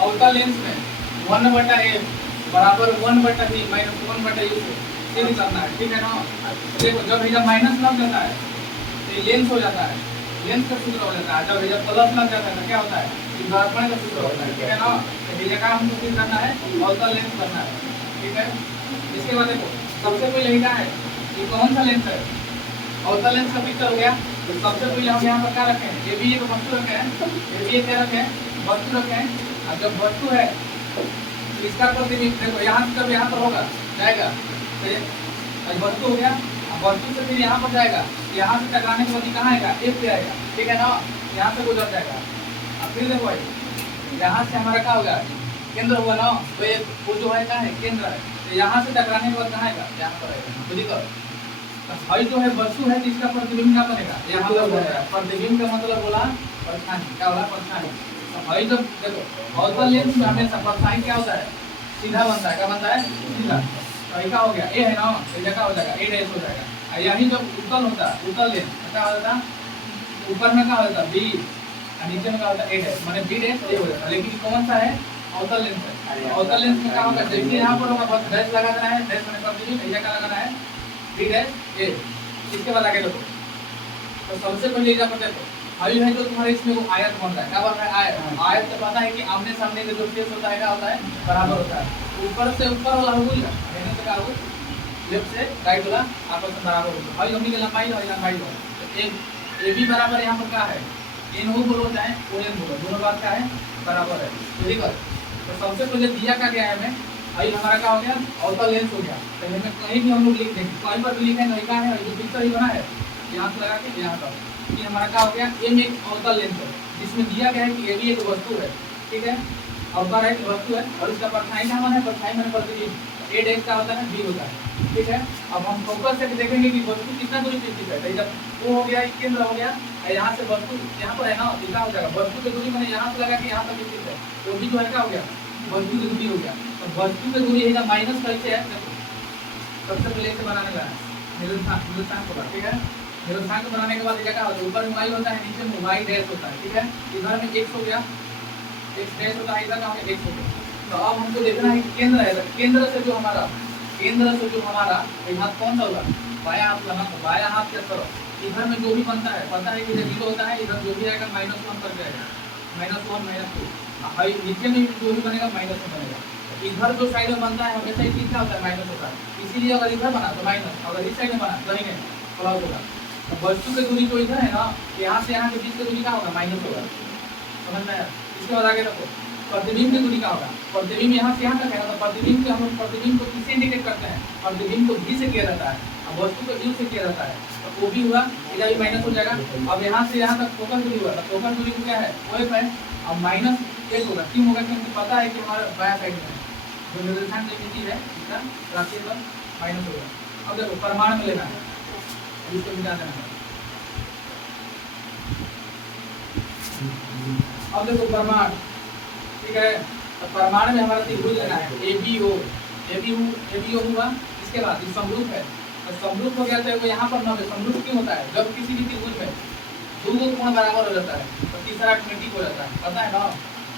अवतल लेंस में 1/f बराबर 1/v माइनस 1/u से सीधी करना है, ठीक है ना। देखो जब भैया माइनस लग जाता है तो ये लेंस हो जाता है, लेंस का सूत्र हो जाता है। जब भैया प्लस लग जाता है तो क्या होता है, दर्पण का सूत्र होता है, ठीक है ना। तो भैया का हमको क्या करना है, अवतल लेंस करना है, ठीक है। इसके बाद देखो सबसे पहले क्या है, ये कौन सा लेंस है, अवतल लेंस का पिक्चर हो गया। तो सबसे पहले हम यहाँ पर क्या रखे हैं, ये भी एक वस्तु रखे हैं, ये भी एक क्या रखे हैं, वस्तु रखे हैं। अब जब वस्तु है तो इसका प्रतिबिंब देखो यहाँ से जब यहाँ पर होगा जाएगा तो ये वस्तु हो गया। अब वस्तु से फिर यहाँ पर जाएगा, यहाँ से टकराने के बाद कहाँ आएगा, एक पे आएगा, ठीक है ना। यहाँ से गुजर जाएगा। अब फिर देखो यहाँ से हमारा क्या होगा, केंद्र होगा ना, तो ये वो जो है क्या है, केंद्र है। तो यहाँ से टकराने के बाद कहाँ आएगा, यहाँ पर आएगा, बुझिए। भाई जो है वस्तु है जिसका प्रतिबिंब क्या बनेगा, यहाँ पर बनेगा। प्रतिबिंब का मतलब बोला परछाई, क्या बोला, परछाई। तो भाई जब देखो अवतल लेंस में हमेशा परछाई क्या होता है, सीधा बनता है, क्या बनता है, सीधा। तो क्या हो गया, ए है ना, ये जगह हो जाएगा, ए डैश हो जाएगा। और यही जब उत्तल होता है, उत्तल लेंस क्या होता है, ऊपर में क्या होता है बी और नीचे में क्या होता है ए डैश, माने बी डैश ए हो जाता है। लेकिन कौन सा है, अवतल लेंस है। अवतल लेंस में क्या होगा, देखिए यहाँ पर होगा बस डैश लगा देना है, डैश मैंने प्रतिबिंब भैया का लगाना है बी डैश ए। इसके बाद आगे देखो, तो सबसे पहले यहाँ पर देखो अभी है जो तुम्हारे इसमें वो आयत बनता है, क्या बनता है, आयत। आयत तो पता है कि आमने सामने का जो फेस होता है क्या होता है, बराबर होता है। ऊपर से ऊपर वाला हो गया, मैंने तो कहा लेफ्ट से राइट वाला आपस में बराबर होता है। भाई हमनी की लंबाई और लंबाई हो, तो एक ए बी बराबर यहाँ पर क्या है, एन हो बोलो चाहे ओ एन बोलो, दोनों बात क्या है, बराबर है, ठीक है। तो सबसे पहले दिया क्या गया है हमें, अभी हमारा क्या हो गया, अवतल लेंस हो गया। तो हमें कहीं भी हम लोग लिख देंगे, कहीं पर भी लिखे नहीं क्या है, जो पिक्चर ही बना है यहाँ से लगा के यहाँ तक, ये हमारा क्या हो गया, एम एक अवतल लेंस है जिसमें दिया गया है कि ये भी एक वस्तु है, ठीक है। अवतल है, वस्तु है, और इसका परछाई क्या माना है, परछाई माने प्रतिबिंब, ए डैश का होता है, बी होता है, ठीक है। अब हम फोकस से देखेंगे कि वस्तु कितना दूरी पे स्थित है। जब वो हो गया, केंद्र हो गया, यहाँ से वस्तु यहाँ पर है ना, क्या हो जाएगा, वस्तु की दूरी मैंने यहाँ से लगा के यहाँ तक स्थित है, वो भी जो है क्या हो गया, वस्तु की दूरी हो गया। तो वस्तु की दूरी है माइनस कैसे है, सबसे पहले से बनाने लगा निरंतर होगा, ठीक है। निरंतर बनाने के बाद क्या होता है, ऊपर में वाई होता है, नीचे में वाई डैश होता है, ठीक है। इधर में एक्स हो गया, एक्स डैश होता है, इधर का हो गया एक्स हो गया। तो अब हमको देखना है कि केंद्र है, केंद्र से जो हमारा हाथ कौन सा होगा, बाया हाथ का, बाया हाथ के तरफ इधर में जो भी बनता है, पता है कि इधर जीरो होता है, इधर जो भी आएगा -1 कर जाएगा, -1 -2। भाई नीचे में जो भी बनेगा माइनस में बनेगा। इधर जो साइड में बनता है हमेशा ही कितना होता है, माइनस होता है। इसीलिए अगर इधर बना तो माइनस, अगर इस साइड में बना तो नहीं प्लस होगा। तो वस्तु की दूरी जो इधर है ना, यहाँ से यहाँ के बीच की दूरी क्या होगा, माइनस होगा, समझ में आया। इसके बाद आगे देखो प्रतिबिंब की दूरी क्या होगा, प्रतिबिंब यहाँ से यहाँ तक है, तो प्रतिबिंब के हम लोग प्रतिबिंब को किससे इंडिकेट करते हैं, प्रतिबिंब को भी से किया जाता है, अब वस्तु को यू से किया जाता है। तो वो भी हुआ, इधर भी माइनस हो जाएगा। अब यहाँ से यहाँ तक फोकस दूरी हुआ, तो फोकस दूरी को क्या है, वो है। अब -1 होगा, क्यों होगा, क्योंकि पता है कि हमारा बाया साइड में जो निर्देशांक लिखी है इसका राशि पर माइनस होगा। अब देखो परिमाण में लेना है, इसको मिटा देना है। अब देखो परिमाण, ठीक है। तो परिमाण में हमारा त्रिभुज लेना है, ABO हुआ। इसके बाद समरूप है, तो समरूप हो गया तो वो यहाँ पर 9 समरूप क्यों होता है, जब किसी भी त्रिभुज में दो कोण बराबर हो जाता है तो तीसरा ऑटोमेटिक हो जाता है, पता है ना,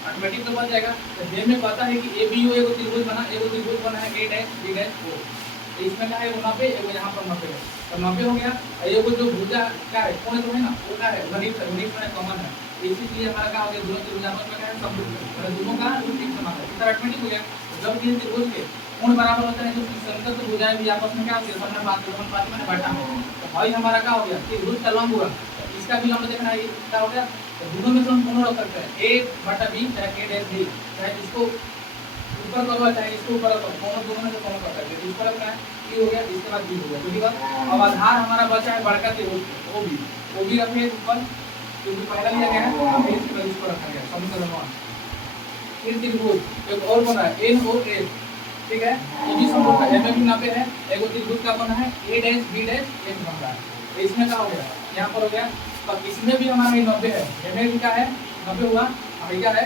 ऑटोमेटिक तो बन जाएगा। तो हमें पता है कि ABO एगो त्रिभुज बना है, A dash B dash O। तो इसमें क्या है, वो 90, एगो यहाँ पर 90 है, तो 90 हो गया। एगो जो भुजा क्या है, कोण जो है ना, वो क्या है, गणित में कॉमन है, इसीलिए हमारा क्या हो गया, दोनों त्रिभुज आपस में क्या है, समरूप, दोनों का रूप एक समान है, तीसरा ऑटोमेटिक हो गया। जब किसी त्रिभुज के कोण बराबर होता है तो समतल भुजाएं भी आपस में क्या होती है, समानुपाती में बटा में। तो भाई हमारा क्या हो गया, त्रिभुज का लंब हुआ, इसका भी लंब देखना है, क्या हो गया। तो दोनों में से हम दोनों रख सकते हैं, A/B चाहे A डैश B, चाहे इसको ऊपर करो चाहे इसको ऊपर करो, दोनों में से दोनों कर सकते हैं। इसको रखना है E हो गया, इसके बाद B हो गया, ठीक है। अब आधार हमारा बचा है बड़का त्रिभुज OB रखे ऊपर, क्योंकि पहला लिया गया है, फिर इसके बाद इसको रखा गया समीकरण। फिर त्रिभुज एक और बना है NOA, ठीक है। ये भी समरूप है, एम भी 90 है, एगो त्रिभुज का बना है A डैश B डैश एक बन रहा है। तो इसमें क्या हो गया, यहाँ पर हो गया। तो इसमें भी हमारा 90 है, एम भी क्या है 90 हुआ, अभी क्या है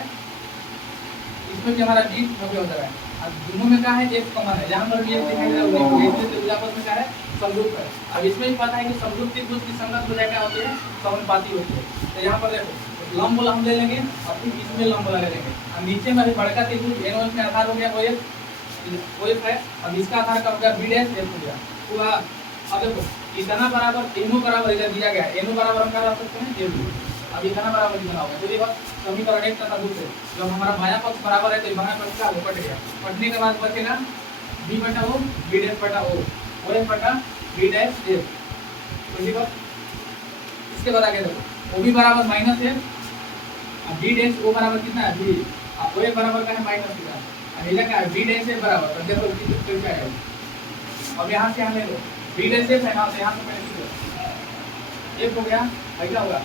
इसमें भी हमारा B 90 हो जाएगा। अब दोनों में क्या है, एक कॉमन है, यहाँ पर भी एक दिखाई दे रहा है, इसमें त्रिभुज आपस में क्या है, समरूप है। अब इसमें भी पता है कि समरूप त्रिभुज की संगत भुजा क्या होती है, समानुपाती होती है। तो यहाँ पर देखो लंब हम ले लेंगे और फिर इसमें लंब लगा देंगे, अब नीचे में अभी बड़का त्रिभुज एन में आधार हो गया ओ एफ है। अब इसका आधार का हो गया बी डैश एफ हो गया पूरा। अब देखो इतना बराबर एनो बराबर इधर दिया गया, एनो बराबर हम क्या रख सकते हैं ए बी। अब इतना बराबर कितना होगा तो ये बात समीकरण 1 तथा 2 से जब हमारा बायां पक्ष बराबर है तो बायां पक्ष का कट गया, कटने के बाद बचेगा बी बटा ओ बी डैश बटा ओ एफ बटा बी डैश एफ। तो ये बात इसके बाद आगे देखो ओ बी बराबर माइनस एफ, अब बी डैश ओ बराबर कितना है बी, अब ओ एफ बराबर का है माइनस कितना, अब ये क्या है बी डैश एफ बराबर तो देखो कितना क्या है। अब यहाँ से हमें लो बी डैश एफ है ना, तो यहाँ से पहले एफ हो गया क्या होगा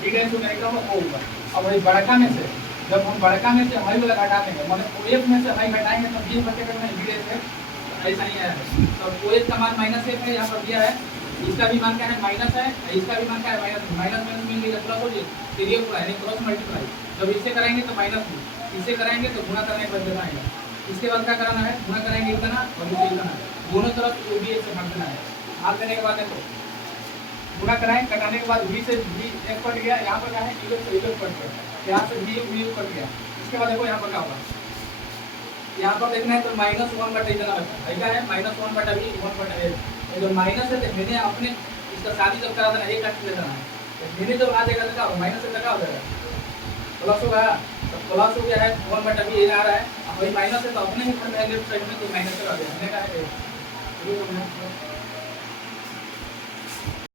बी डैश हो गया क्या होगा ओ होगा। अब वही बड़का में से जब हम बड़का में से हाई वाला घटा देंगे मतलब ओ एफ में से हाई घटाएंगे तो बी बचे करना है बी डैश एफ ऐसा ही है। तो ओ एफ का मान माइनस एफ है यहाँ पर दिया है, इसका भी मान क्या है माइनस है, इसका भी मान क्या है माइनस, माइनस माइनस मिल गया प्लस हो जाए फिर ये पूरा यानी क्रॉस मल्टीप्लाई। जब इससे कराएंगे तो माइनस में, इससे कराएंगे तो गुणा करने पर देना है। इसके बाद क्या कराना है गुणा कराएंगे इतना और इसे इतना, दोनों तरफ ओ बी एफ से भाग देना है। भाग देने के बाद देखो गुणा कराएं, कटाने के बाद बी से बी एफ कट गया, यहाँ पर क्या है यू से यू कट गया, यहाँ से बी यू कट गया। इसके बाद देखो यहाँ पर क्या होगा, यहाँ पर देखना है तो माइनस 1 बटा इतना बचा है क्या है माइनस 1 बटा बी 1 बटा ए। जो माइनस है तो मैंने अपने इसका शादी जब करा देना एक काट ले देना है, तो मैंने जब आ जाएगा तो क्या होगा माइनस से क्या हो जाएगा प्लस होगा। तो प्लस हो गया है 1 बटा बी आ रहा है, अब वही माइनस है तो अपने ही लेफ्ट साइड में तो माइनस का आ गया मैंने कहा है।